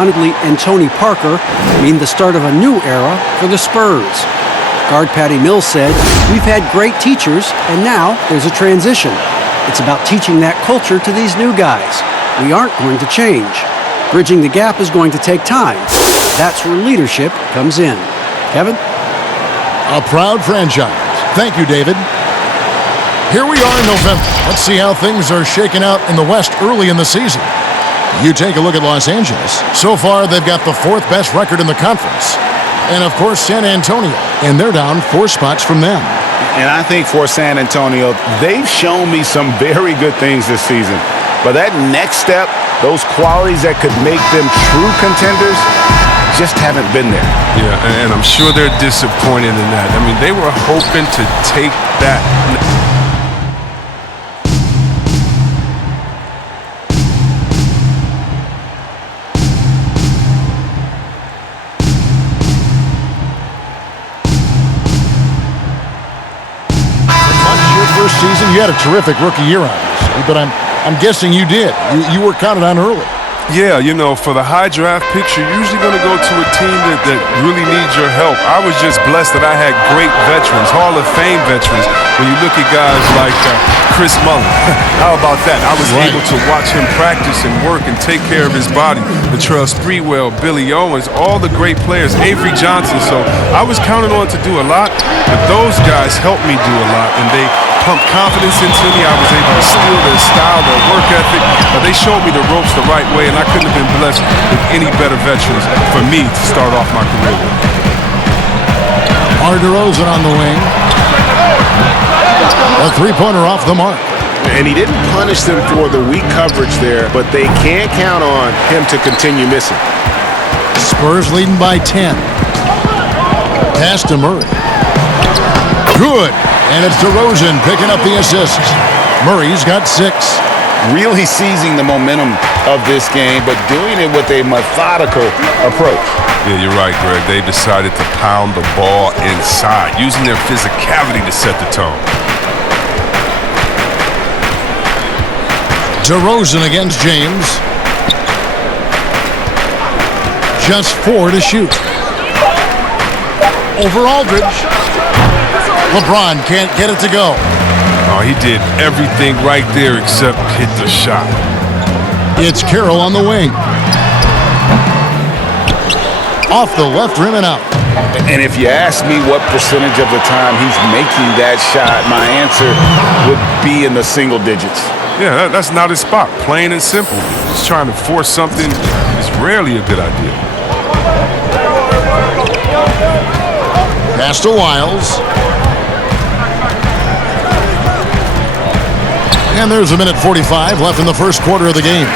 and Tony Parker mean the start of a new era for the Spurs. Guard Patty Mills said, "We've had great teachers, and now there's a transition. It's about teaching that culture to these new guys. We aren't going to change. Bridging the gap is going to take time. That's where leadership comes in." Kevin? A proud franchise. Thank you, David. Here we are in November. Let's see how things are shaking out in the West early in the season. You take a look at Los Angeles. So far, they've got the 4th best record in the conference. And, of course, San Antonio. And they're down 4 spots from them. And I think for San Antonio, they've shown me some very good things this season. But that next step, those qualities that could make them true contenders, just haven't been there. Yeah, and I'm sure they're disappointed in that. I mean, they were hoping to take that. Season, you had a terrific rookie year, obviously, but I'm guessing you did. You were counted on early. Yeah, you know, for the high draft picks, you're usually going to go to a team that really needs your help. I was just blessed that I had great veterans, Hall of Fame veterans. When you look at guys like Chris Mullin, how about that? I was able to watch him practice and work and take care of his body. Latrell Sprewell, Billy Owens, all the great players, Avery Johnson. So I was counted on to do a lot, but those guys helped me do a lot, and they pumped confidence into me. I was able to steal their style, their work ethic. They showed me the ropes the right way, and I couldn't have been blessed with any better veterans for me to start off my career with. DeRozan on the wing. A 3-pointer off the mark. And he didn't punish them for the weak coverage there, but they can't count on him to continue missing. Spurs leading by 10. Pass to Murray. Good. And it's DeRozan picking up the assist. Murray's got 6. Really seizing the momentum of this game, but doing it with a methodical approach. Yeah, you're right, Greg. They decided to pound the ball inside, using their physicality to set the tone. DeRozan against James. Just 4 to shoot. Over Aldridge. LeBron can't get it to go. Oh, he did everything right there except hit the shot. It's Carroll on the wing. Off the left rim and out. And if you ask me what percentage of the time he's making that shot, my answer would be in the single digits. Yeah, that's not his spot. Plain and simple. Just trying to force something is rarely a good idea. Pass to Wiles. And there's a minute 45 left in the first quarter of the game.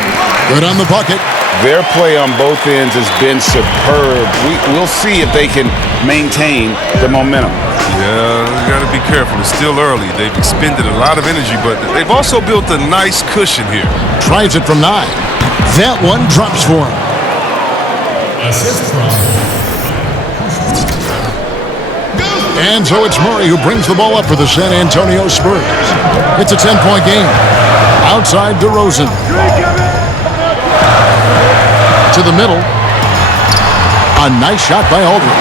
Good on the bucket. Their play on both ends has been superb. We'll see if they can maintain the momentum. Yeah, you got to be careful. It's still early. They've expended a lot of energy, but they've also built a nice cushion here. Tries it from 9. That one drops for him. Assist from. And so it's Murray who brings the ball up for the San Antonio Spurs. It's a 10-point game. Outside DeRozan. To the middle. A nice shot by Aldridge.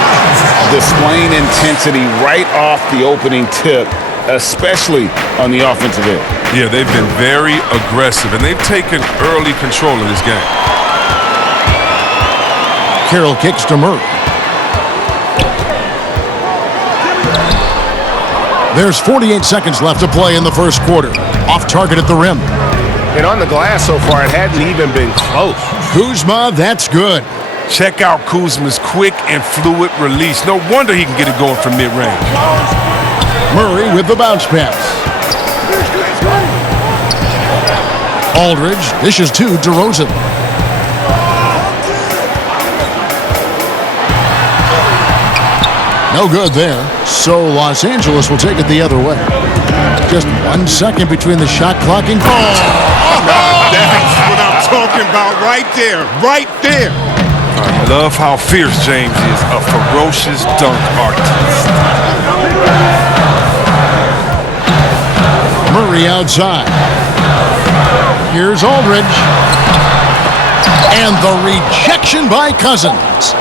Displaying intensity right off the opening tip, especially on the offensive end. Yeah, they've been very aggressive, and they've taken early control of this game. Carroll kicks to Murray. There's 48 seconds left to play in the first quarter. Off target at the rim. And on the glass so far, it hadn't even been close. Kuzma, that's good. Check out Kuzma's quick and fluid release. No wonder he can get it going from mid-range. Murray with the bounce pass. Aldridge dishes to DeRozan. No good there. So Los Angeles will take it the other way. Just 1 second between the shot clock and goal. That's what I'm talking about right there. Right there. I love how fierce James is. A ferocious dunk artist. Murray outside. Here's Aldridge. And the rejection by Cousins.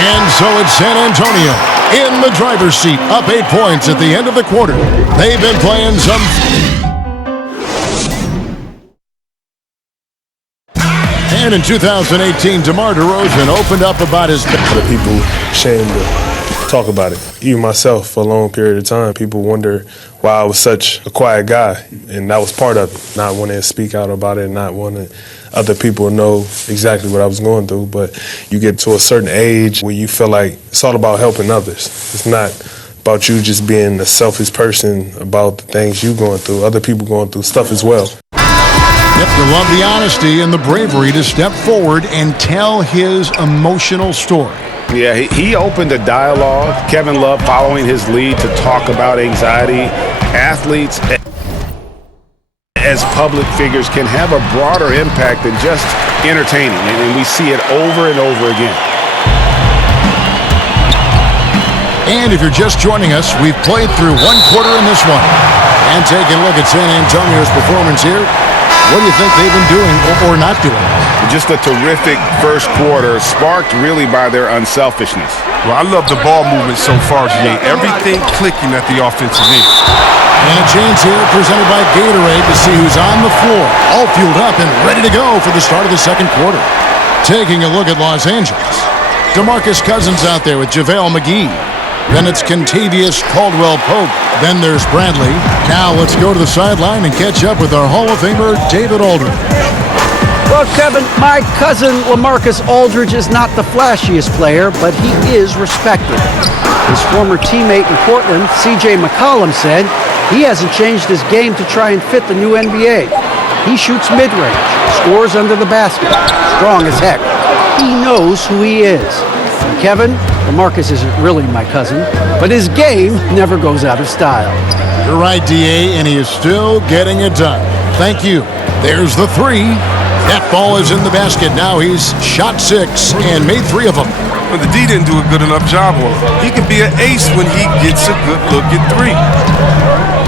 And so it's San Antonio in the driver's seat, up 8 points at the end of the quarter. They've been playing some... And in 2018, DeMar DeRozan opened up about his... The people ashamed to talk about it. Even myself, for a long period of time, people wonder why I was such a quiet guy. And that was part of it, not wanting to speak out about it, not wanting other people to know exactly what I was going through. But you get to a certain age where you feel like it's all about helping others. It's not about you just being a selfish person about the things you're going through. Other people going through stuff as well. Yep, you love the honesty and the bravery to step forward and tell his emotional story. Yeah, he opened a dialogue. Kevin Love following his lead to talk about anxiety. Athletes as public figures can have a broader impact than just entertaining, and we see it over and over again. And if you're just joining us, we've played through one quarter in this one. And taking a look at San Antonio's performance here, what do you think they've been doing or not doing? Just a terrific first quarter, sparked really by their unselfishness. Well, I love the ball movement so far, G.A. Everything clicking at the offensive end. And a chance here presented by Gatorade to see who's on the floor, all fueled up and ready to go for the start of the second quarter. Taking a look at Los Angeles, DeMarcus Cousins out there with JaVale McGee. Then it's Kentavious Caldwell-Pope. Then there's Bradley. Now let's go to the sideline and catch up with our Hall of Famer, David Aldridge. Well, Kevin, my cousin LaMarcus Aldridge is not the flashiest player, but he is respected. His former teammate in Portland, C.J. McCollum, said he hasn't changed his game to try and fit the new NBA. He shoots mid-range, scores under the basket, strong as heck. He knows who he is. Kevin, LaMarcus isn't really my cousin, but his game never goes out of style. You're right, D.A., and he is still getting it done. Thank you. There's the three. That ball is in the basket. Now he's shot 6 and made 3 of them. But the D didn't do a good enough job on him. He can be an ace when he gets a good look at 3.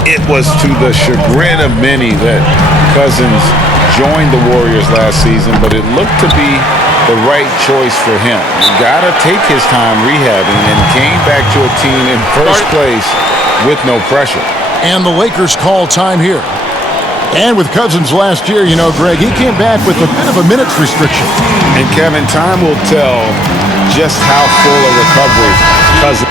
It was to the chagrin of many that Cousins joined the Warriors last season, but it looked to be the right choice for him. He got to take his time rehabbing and came back to a team in first place with no pressure. And the Lakers call time here. And with Cousins last year, you know, Greg, he came back with a bit of a minutes restriction. And Kevin, time will tell just how full a recovery Cousins.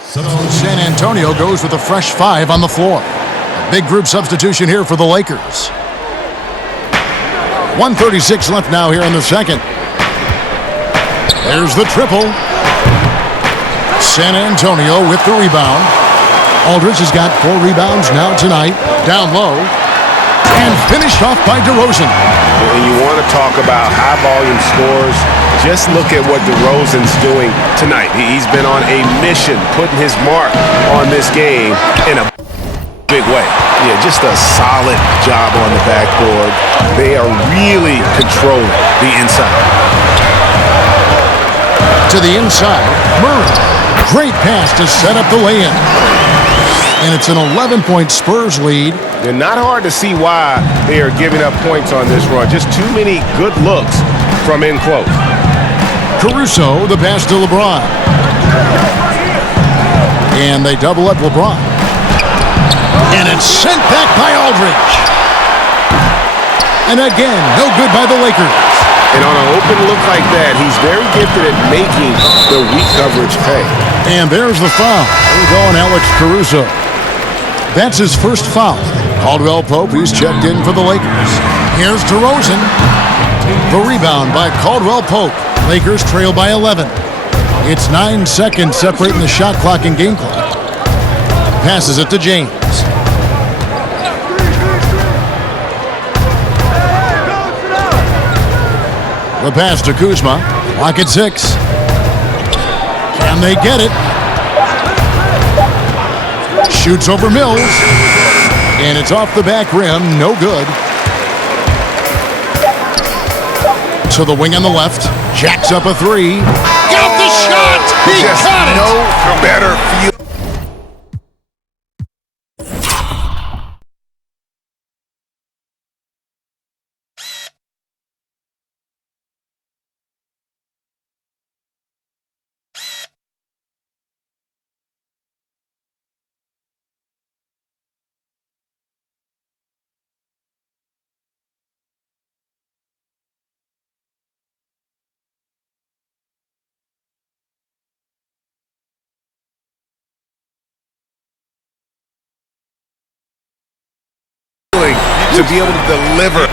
So San Antonio goes with a fresh 5 on the floor. A big group substitution here for the Lakers. 1:36 left now here in the second. There's the triple. San Antonio with the rebound. Aldridge has got 4 rebounds now tonight. Down low. And finished off by DeRozan. And you want to talk about high-volume scores, just look at what DeRozan's doing tonight. He's been on a mission, putting his mark on this game in a big way. Yeah, just a solid job on the backboard. They are really controlling the inside. To the inside, Murray. Great pass to set up the lay-in. And it's an 11-point Spurs lead. And not hard to see why they are giving up points on this run. Just too many good looks from in close. Caruso, the pass to LeBron. And they double up LeBron. And it's sent back by Aldridge. And again, no good by the Lakers. And on an open look like that, he's very gifted at making the weak coverage pay. And there's the foul. There you go on Alex Caruso. That's his first foul. Caldwell-Pope, he's checked in for the Lakers. Here's DeRozan. The rebound by Caldwell-Pope. Lakers trail by 11. It's 9 seconds separating the shot clock and game clock. Passes it to James. The pass to Kuzma. Clock at 6. Can they get it? Shoots over Mills. And it's off the back rim. No good. To the wing on the left. Jacks up a three. Got the shot! He Just got it! no better feel. To be able to deliver.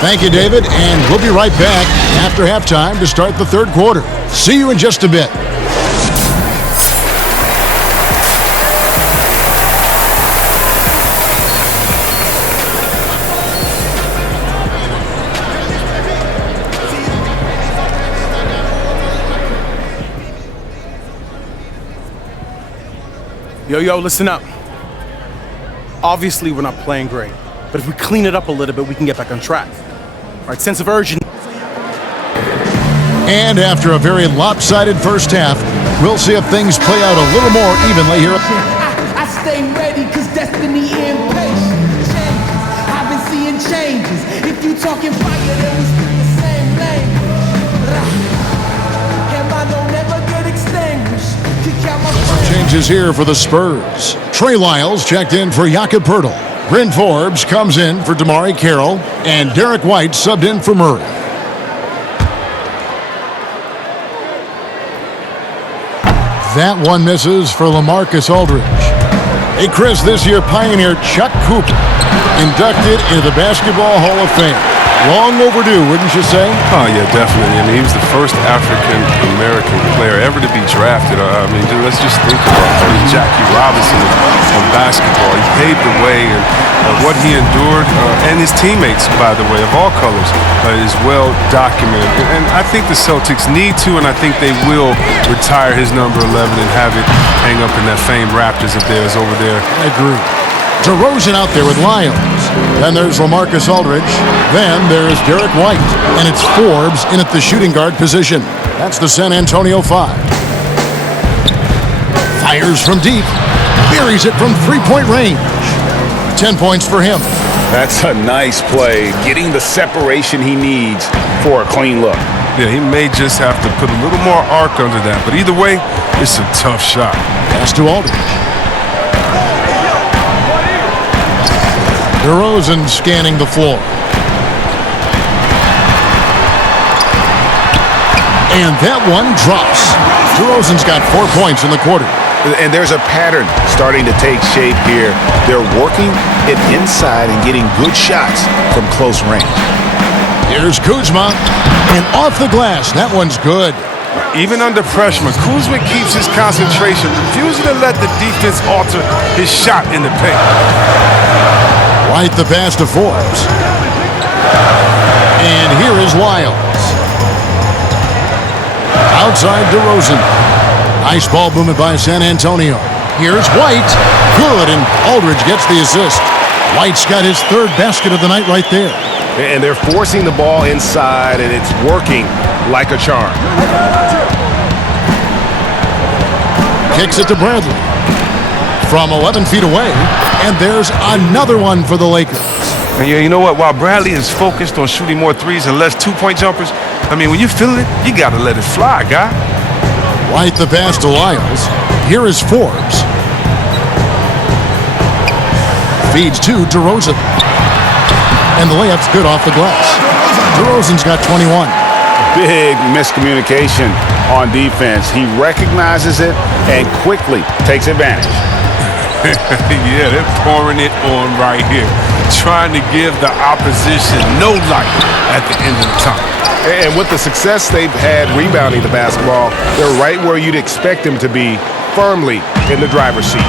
Thank you, David, and we'll be right back after halftime to start the third quarter. See you in just a bit. Yo, listen up. Obviously, we're not playing great, but if we clean it up a little bit, we can get back on track. All right, sense of urgency. And after a very lopsided first half, we'll see if things play out a little more evenly here. I stay ready because destiny impatient. Changes, I've been seeing changes. If you talking fire, then we speak the same language. And I don't never get extinguished. Kick out my Changes here for the Spurs. Trey Lyles checked in for Jakob Poeltl. Bryn Forbes comes in for Damari Carroll. And Derek White subbed in for Murray. That one misses for LaMarcus Aldridge. Hey, Chris, this year pioneer Chuck Cooper inducted into the Basketball Hall of Fame. Long overdue, wouldn't you say? Oh, yeah, definitely. I mean, he was the first African-American player ever to be drafted. I mean, let's just think about it. I mean, Jackie Robinson of basketball. He paved the way, and what he endured, and his teammates, by the way, of all colors, is well documented. And I think the Celtics need to, and I think they will retire his number 11 and have it hang up in that famed Raptors of theirs over there. I agree. DeRozan out there with Lyles. Then there's LaMarcus Aldridge. Then there's Derek White. And it's Forbes in at the shooting guard position. That's the San Antonio 5. Fires from deep. Buries it from three-point range. 10 points for him. That's a nice play. Getting the separation he needs for a clean look. Yeah, he may just have to put a little more arc under that. But either way, it's a tough shot. Pass to Aldridge. DeRozan scanning the floor. And that one drops. DeRozan's got 4 points in the quarter. And there's a pattern starting to take shape here. They're working it inside and getting good shots from close range. Here's Kuzma. And off the glass. That one's good. Even under pressure, Kuzma keeps his concentration, refusing to let the defense alter his shot in the paint. White the pass to Forbes. And here is Lyles. Outside DeRozan. Nice ball movement by San Antonio. Here's White. Good, and Aldridge gets the assist. White's got his third basket of the night right there. And they're forcing the ball inside, and it's working like a charm. Kicks it to Bradley. From 11 feet away, and there's another one for the Lakers. And yeah, you know what? While Bradley is focused on shooting more threes and less two-point jumpers, I mean, when you're feeling it, you got to let it fly, guy. White the pass to Lyles. Here is Forbes. Feeds to DeRozan. And the layup's good off the glass. DeRozan's got 21. Big miscommunication on defense. He recognizes it and quickly takes advantage. Yeah, they're pouring it on right here, trying to give the opposition no light at the end of the tunnel. And with the success they've had rebounding the basketball, they're right where you'd expect them to be, firmly in the driver's seat.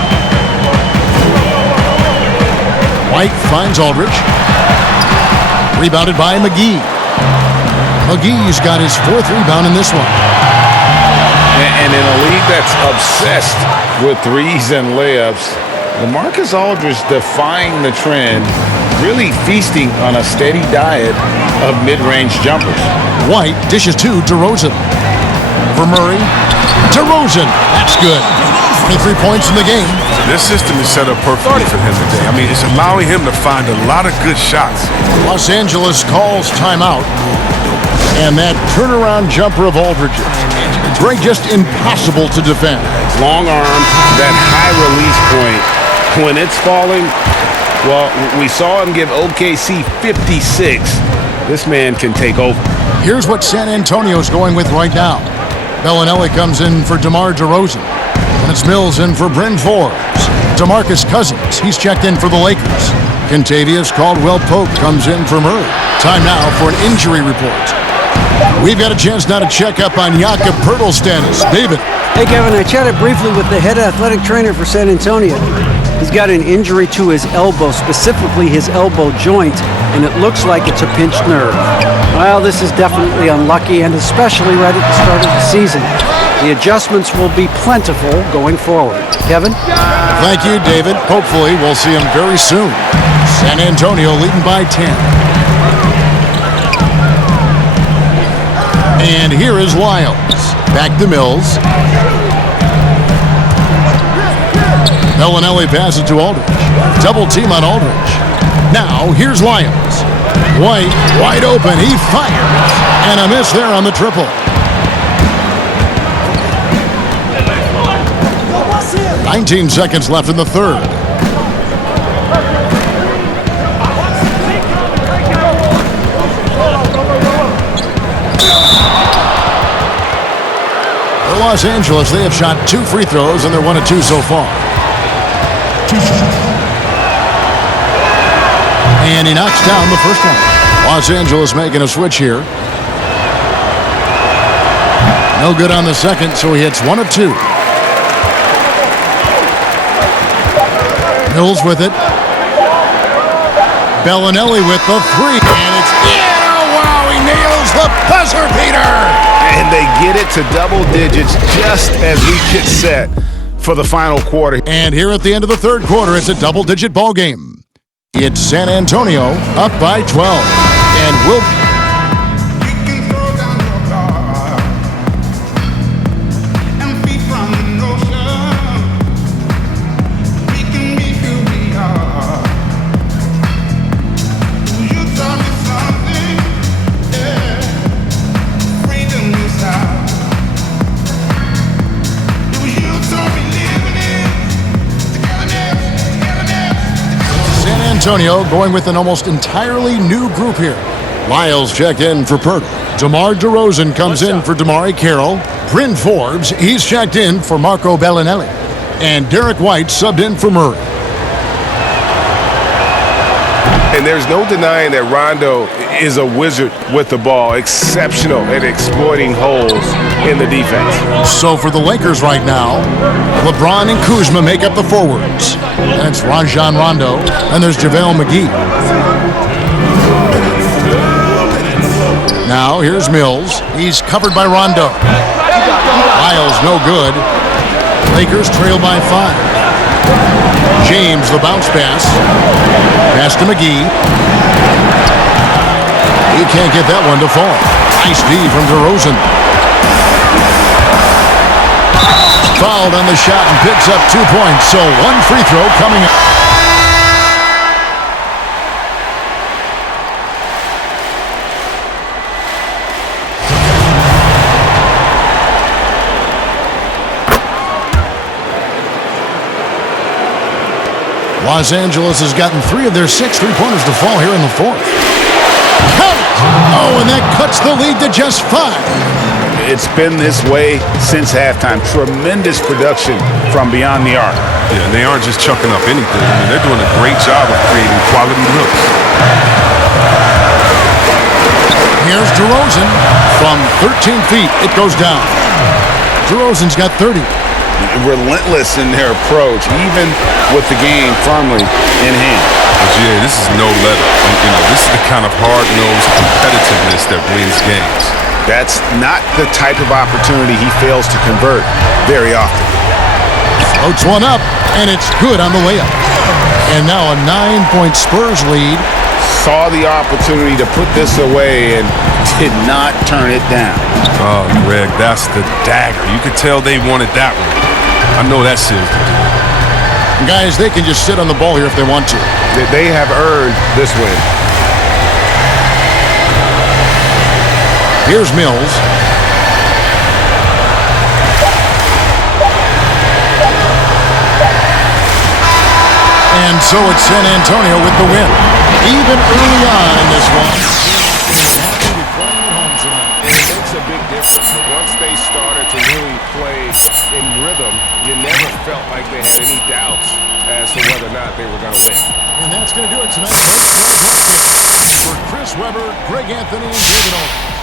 White finds Aldridge. Rebounded by McGee. McGee's got his fourth rebound in this one. And in a league that's obsessed with threes and layups. LaMarcus Aldridge defying the trend, really feasting on a steady diet of mid-range jumpers. White dishes to DeRozan. For Murray. DeRozan. That's good. 23 points in the game. This system is set up perfectly for him today. I mean, it's allowing him to find a lot of good shots. Los Angeles calls timeout. And that turnaround jumper of Aldridge's. Greg, just impossible to defend. Long arm, that high release point. When it's falling, well, we saw him give OKC 56. This man can take over. Here's what San Antonio's going with right now. Bellinelli comes in for DeMar DeRozan. And it's Mills in for Bryn Forbes. DeMarcus Cousins, he's checked in for the Lakers. Kentavious Caldwell-Pope comes in for Murray. Time now for an injury report. We've got a chance now to check up on Jakob Poeltl's status. David. Hey, Kevin, I chatted briefly with the head athletic trainer for San Antonio. He's got an injury to his elbow, specifically his elbow joint, and it looks like it's a pinched nerve. Well, this is definitely unlucky, and especially right at the start of the season. The adjustments will be plentiful going forward. Kevin? Thank you, David. Hopefully, we'll see him very soon. San Antonio leading by 10. And here is Lyles. Back to Mills. Bellinelli passes to Aldridge. Double team on Aldridge. Now, here's Lyles. White, wide open. He fires. And a miss there on the triple. 19 seconds left in the third. For Los Angeles, they have shot 2 free throws, and they're 1 of 2 so far. And he knocks down the first one. Los Angeles making a switch here. No good on the second, so he hits 1 of 2. Mills with it. Bellinelli with the 3. And it's wow, he nails the buzzer beater. And they get it to double digits just as we get set for the final quarter. And here at the end of the third quarter, it's a double-digit ball game. It's San Antonio up by 12. And we'll... Antonio going with an almost entirely new group here. Lyles checked in for Poeltl. DeMar DeRozan comes in for Damari Carroll. Bryn Forbes, he's checked in for Marco Bellinelli. And Derek White subbed in for Murray. And there's no denying that Rondo is a wizard with the ball, exceptional at exploiting holes in the defense. So for the Lakers right now, LeBron and Kuzma make up the forwards. And it's Rajon Rondo, and there's JaVale McGee. Now here's Mills. He's covered by Rondo. Lyles no good. Lakers trail by 5. James, the bounce pass. Pass to McGee. He can't get that one to fall. Nice D from DeRozan. Fouled on the shot and picks up 2 points. So 1 free throw coming up. Los Angeles has gotten 3 of their 6 3-pointers to fall here in the fourth. Count it! Oh, and that cuts the lead to just 5. It's been this way since halftime. Tremendous production from beyond the arc. Yeah, and they aren't just chucking up anything. I mean, they're doing a great job of creating quality looks. Here's DeRozan. From 13 feet, it goes down. DeRozan's got 30. Relentless in their approach, even with the game firmly in hand. Yeah, this is no letter. This is the kind of hard-nosed competitiveness that wins games. That's not the type of opportunity he fails to convert very often. Floats one up, and it's good on the layup. And now a 9-point Spurs lead. Saw the opportunity to put this away and did not turn it down. Oh, Greg, that's the dagger. You could tell they wanted that one. I know that series to do. Guys, they can just sit on the ball here if they want to. They have earned this win. Here's Mills. And so it's San Antonio with the win. Even early on in this one. It makes a big difference, but once they started to really play in rhythm, you never felt like they had any doubts as to whether or not they were going to win. And that's going to do it tonight. For Chris Webber, Greg Anthony, and David Owens.